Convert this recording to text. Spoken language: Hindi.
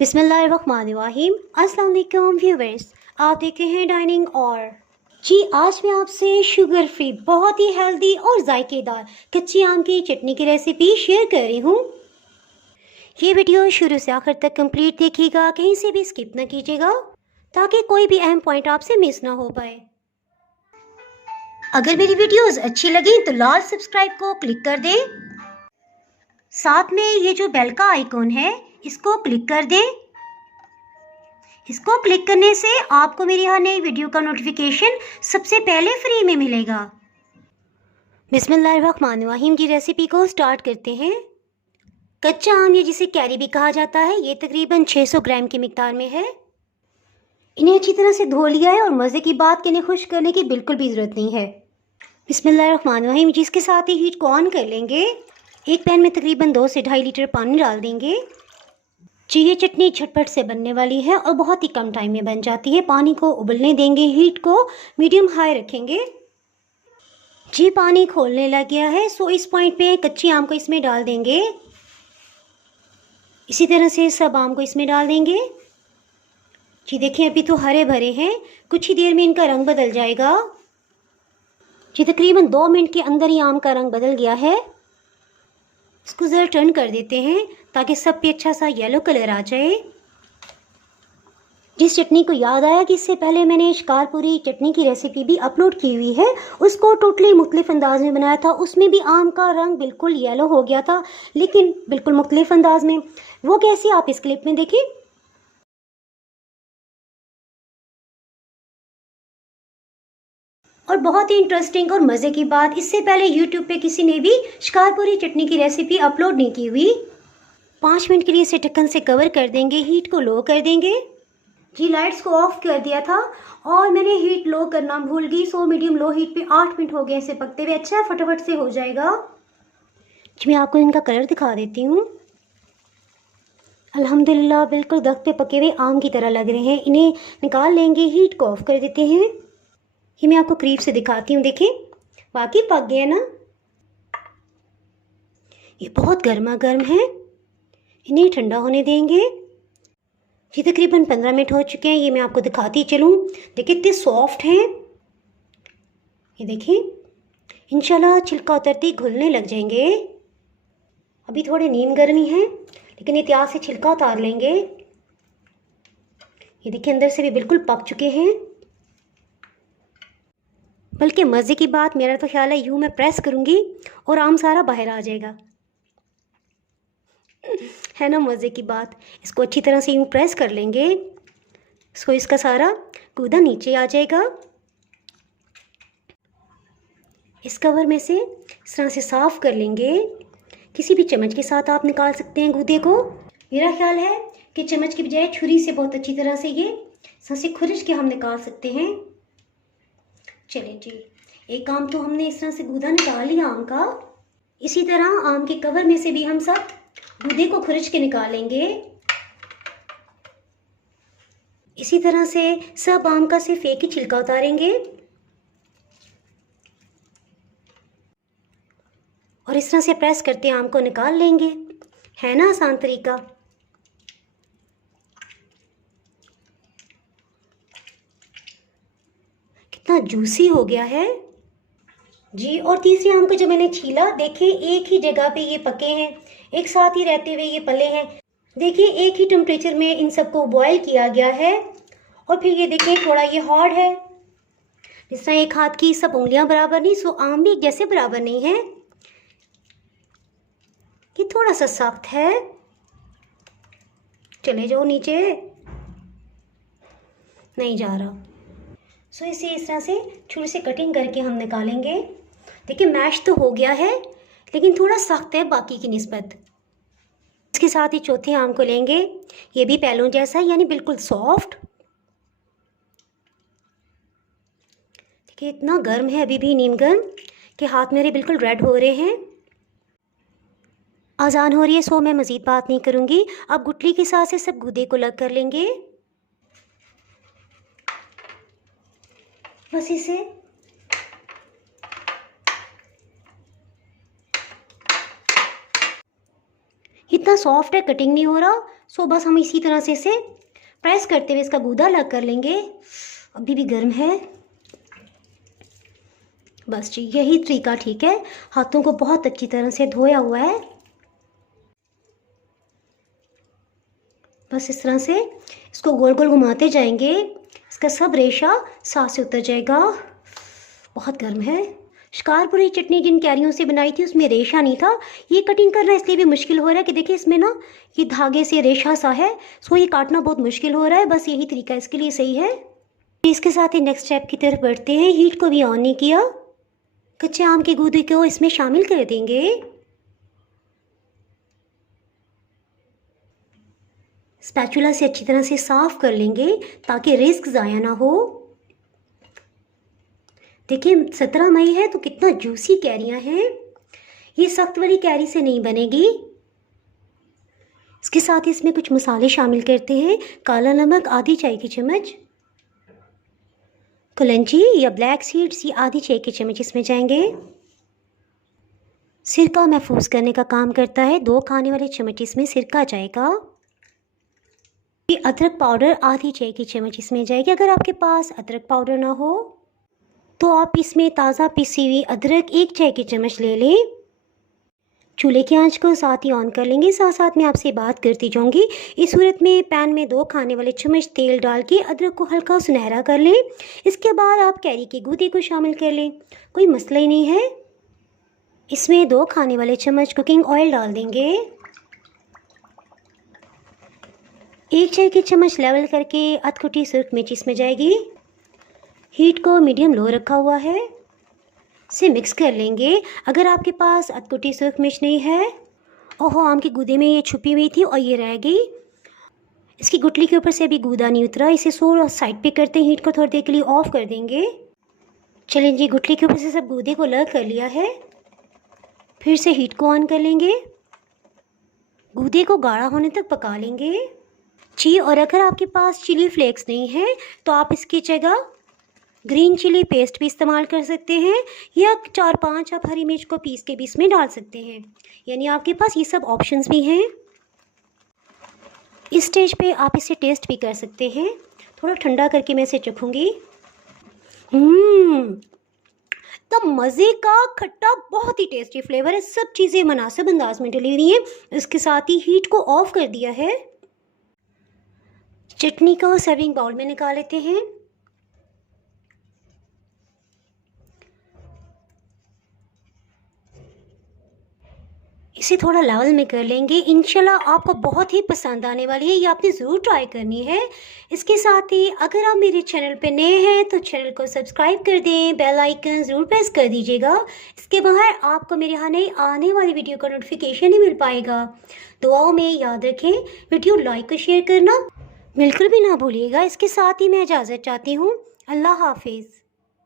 बिस्मिल्लाहिर्रहमानिर्रहीम। अस्सलाम वालेकुम व्यूअर्स, आप देख रहे हैं डाइनिंग और जी आज मैं आपसे शुगर फ्री बहुत ही हेल्दी और जायकेदार कच्ची आम की चटनी की रेसिपी शेयर कर रही हूँ। ये वीडियो शुरू से आखिर तक कंप्लीट देखिएगा, कहीं से भी स्किप ना कीजिएगा ताकि कोई भी अहम पॉइंट आपसे मिस ना हो पाए। अगर मेरी वीडियोस अच्छी लगी तो लाल सब्सक्राइब को क्लिक कर दें। साथ में ये जो बेल का आइकॉन है इसको क्लिक कर दें। इसको क्लिक करने से आपको मेरी हर नई वीडियो का नोटिफिकेशन सबसे पहले फ्री में मिलेगा। बिस्मिल्लाहिर्रहमानिर्रहीम जी, रेसिपी को स्टार्ट करते हैं। कच्चा आम या जिसे कैरी भी कहा जाता है, ये तकरीबन 600 ग्राम की मिकदार में है। इन्हें अच्छी तरह से धो लिया है और मज़े की बात कि इन्हें खुश्क करने की बिल्कुल भी ज़रूरत नहीं है। बिस्मिल्लाहिर्रहमानिर्रहीम, जिसके साथ ही हीट को ऑन कर लेंगे। एक पैन में तकरीबन 2 से 2.5 लीटर पानी डाल देंगे। जी ये चटनी झटपट से बनने वाली है और बहुत ही कम टाइम में बन जाती है। पानी को उबलने देंगे, हीट को मीडियम हाई रखेंगे। जी पानी खोलने लग गया है, सो इस पॉइंट पे कच्ची आम को इसमें डाल देंगे। इसी तरह से सब आम को इसमें डाल देंगे। जी देखिए अभी तो हरे भरे हैं, कुछ ही देर में इनका रंग बदल जाएगा। जी तकरीबन 2 मिनट के अंदर ही आम का रंग बदल गया है। इसको ज़रा टर्न कर देते हैं ताकि सब पे अच्छा सा येलो कलर आ जाए। जिस चटनी को याद आया कि इससे पहले मैंने शिकारपुरी चटनी की रेसिपी भी अपलोड की हुई है, उसको टोटली मुख्तलिफ अंदाज में बनाया था। उसमें भी आम का रंग बिल्कुल येलो हो गया था, लेकिन बिल्कुल मुख्तलिफ अंदाज में। वो कैसे, आप इस क्लिप में देखिए। और बहुत ही इंटरेस्टिंग और मज़े की बात, इससे पहले यूट्यूब पे किसी ने भी शिकारपुरी चटनी की रेसिपी अपलोड नहीं की हुई। 5 मिनट के लिए इसे ढक्कन से कवर कर देंगे, हीट को लो कर देंगे। जी लाइट्स को ऑफ कर दिया था और मैंने हीट लो करना भूल गई, सो मीडियम लो हीट पे 8 मिनट हो गए इसे पकते हुए। अच्छा है, फटाफट से हो जाएगा। जी मैं आपको इनका कलर दिखा देती हूँ। अल्हम्दुलिल्लाह बिल्कुल दख्त पे पके हुए आम की तरह लग रहे हैं। इन्हें निकाल लेंगे, हीट को ऑफ कर देते हैं। ये मैं आपको करीब से दिखाती हूँ, देखें बाकी पक गए ना। ये बहुत गर्मा गर्म है, इन्हें ठंडा होने देंगे। ये तकरीबन 15 मिनट हो चुके हैं। ये मैं आपको दिखाती चलूँ, देखिए इतने सॉफ्ट हैं। ये देखिए इंशाल्लाह छिलका उतरते ही घुलने लग जाएंगे। अभी थोड़े नीम गर्मी है, लेकिन एहतियात से छिलका उतार लेंगे। ये देखिए अंदर से भी बिल्कुल पक चुके हैं। बल्कि मज़े की बात, मेरा तो ख्याल है यूँ मैं प्रेस करूँगी और आम सारा बाहर आ जाएगा, है ना मज़े की बात। इसको अच्छी तरह से यूँ प्रेस कर लेंगे, इसको इसका सारा गूदा नीचे आ जाएगा। इस कवर में से इस तरह से साफ़ कर लेंगे। किसी भी चम्मच के साथ आप निकाल सकते हैं गूदे को। मेरा ख्याल है कि चम्मच की बजाय छुरी से बहुत अच्छी तरह से ये से खुरच के हम निकाल सकते हैं। चलें जी, एक आम तो हमने इस तरह से गूदा निकाल लिया आम का। इसी तरह आम के कवर में से भी हम सब गूदे को खुरच के निकालेंगे। इसी तरह से सब आम का सिर्फ एक ही छिलका उतारेंगे और इस तरह से प्रेस करते आम को निकाल लेंगे। है ना आसान तरीका। कितना जूसी हो गया है जी। और तीसरे आम को जब मैंने छीला, देखिए एक ही जगह पे ये पके हैं, एक साथ ही रहते हुए ये पले हैं। देखिए एक ही टेम्परेचर में इन सबको बॉयल किया गया है। और फिर ये देखिए थोड़ा ये हार्ड है, जिस तरह एक हाथ की सब उंगलियां बराबर नहीं, सो आम भी एक जैसे बराबर नहीं है। ये थोड़ा सा सख्त है। चले जाओ नीचे, नहीं जा रहा। सो इसे इस तरह से छुरी से कटिंग करके हम निकालेंगे। देखिए मैश तो हो गया है, लेकिन थोड़ा सख्त है बाकी की निस्बत। इसके साथ ही चौथे आम को लेंगे, ये भी पहलों जैसा यानी बिल्कुल सॉफ्ट। देखिए इतना गर्म है अभी भी, नीम गर्म, कि हाथ मेरे बिल्कुल रेड हो रहे हैं। आज़ान हो रही है, सो मैं मज़ीद बात नहीं करूँगी। अब गुठली के साथ से सब गूदे को अलग कर लेंगे। बस इसे इतना सॉफ्ट है, कटिंग नहीं हो रहा, सो बस हम इसी तरह से इसे प्रेस करते हुए इसका गूदा अलग कर लेंगे। अभी भी गर्म है। बस जी, यही तरीका ठीक है। हाथों को बहुत अच्छी तरह से धोया हुआ है। बस इस तरह से इसको गोल गोल घुमाते जाएंगे, इसका सब रेशा साथ से उतर जाएगा। बहुत गर्म है। शिकारपुरी चटनी जिन कैरियों से बनाई थी उसमें रेशा नहीं था। ये कटिंग करना इसलिए भी मुश्किल हो रहा है कि देखिए इसमें ना ये धागे से रेशा सा है, सो ये काटना बहुत मुश्किल हो रहा है। बस यही तरीका इसके लिए सही है। इसके साथ ही नेक्स्ट स्टेप की तरफ बढ़ते हैं। हीट को भी ऑन नहीं किया। कच्चे आम के गूदे को इसमें शामिल कर देंगे। स्पैचुला से अच्छी तरह से साफ कर लेंगे ताकि रिस्क ज़ाया ना हो। देखिए 17 मई है तो कितना जूसी कैरियां हैं। ये सख्त वाली कैरी से नहीं बनेगी। इसके साथ ही इसमें कुछ मसाले शामिल करते हैं। काला नमक आधी चाय की चम्मच, कलंजी या ब्लैक सीड्स ये आधी चाय की चम्मच इसमें जाएंगे। सिरका महफूज करने का काम करता है। 2 खाने वाले चम्मच इसमें सिरका जाएगा। ये अदरक पाउडर आधी चाय की चम्मच इसमें जाएगी। अगर आपके पास अदरक पाउडर ना हो तो आप इसमें ताज़ा पिसी हुई अदरक 1 चाय की चम्मच ले लें। चूल्हे की आंच को साथ ही ऑन कर लेंगे। साथ साथ मैं आपसे बात करती जाऊंगी। इस सूरत में पैन में 2 खाने वाले चम्मच तेल डाल के अदरक को हल्का सुनहरा कर लें। इसके बाद आप कैरी के गूदे को शामिल कर लें, कोई मसला ही नहीं है। इसमें 2 खाने वाले चम्मच कुकिंग ऑयल डाल देंगे। 1 चाय की चम्मच लेवल करके अधकुटी सुर्ख मिर्च इसमें जाएगी। हीट को मीडियम लो रखा हुआ है। इसे मिक्स कर लेंगे। अगर आपके पास अधकुटी सुर्ख मिर्च नहीं है, ओहो आम के गूदे में ये छुपी हुई थी और ये रह गई। इसकी गुठली के ऊपर से अभी गूदा नहीं उतरा। इसे साइड पे करते हैं। हीट को थोड़ी देर के लिए ऑफ कर देंगे। चलें जी, गुठली के ऊपर से सब गूदे को अलग कर लिया है। फिर से हीट को ऑन कर लेंगे। गूदे को गाढ़ा होने तक पका लेंगे जी। और अगर आपके पास चिली फ्लेक्स नहीं है तो आप इसकी जगह ग्रीन चिली पेस्ट भी इस्तेमाल कर सकते हैं, या 4-5 आप हरी मिर्च को पीस के भी इसमें डाल सकते हैं। यानी आपके पास ये सब ऑप्शंस भी हैं। इस स्टेज पे आप इसे टेस्ट भी कर सकते हैं। थोड़ा ठंडा करके मैं इसे चखूँगी। तो मज़े का खट्टा बहुत ही टेस्टी फ्लेवर है। सब चीज़ें मुनासिब अंदाज में डली हुई हैं। इसके साथ ही हीट को ऑफ कर दिया है। चटनी को सर्विंग बाउल में निकाल लेते हैं। इसे थोड़ा लेवल में कर लेंगे। इंशाल्लाह आपको बहुत ही पसंद आने वाली है। ये आपने ज़रूर ट्राई करनी है। इसके साथ ही अगर आप मेरे चैनल पे नए हैं तो चैनल को सब्सक्राइब कर दें, बेल आइकन ज़रूर प्रेस कर दीजिएगा। इसके बाहर आपको मेरे यहाँ नई आने वाली वीडियो का नोटिफिकेशन ही मिल पाएगा। दुआओं में याद रखें, वीडियो लाइक और शेयर करना बिल्कुल भी ना भूलिएगा। इसके साथ ही मैं इजाज़त चाहती हूँ। अल्लाह हाफिज़।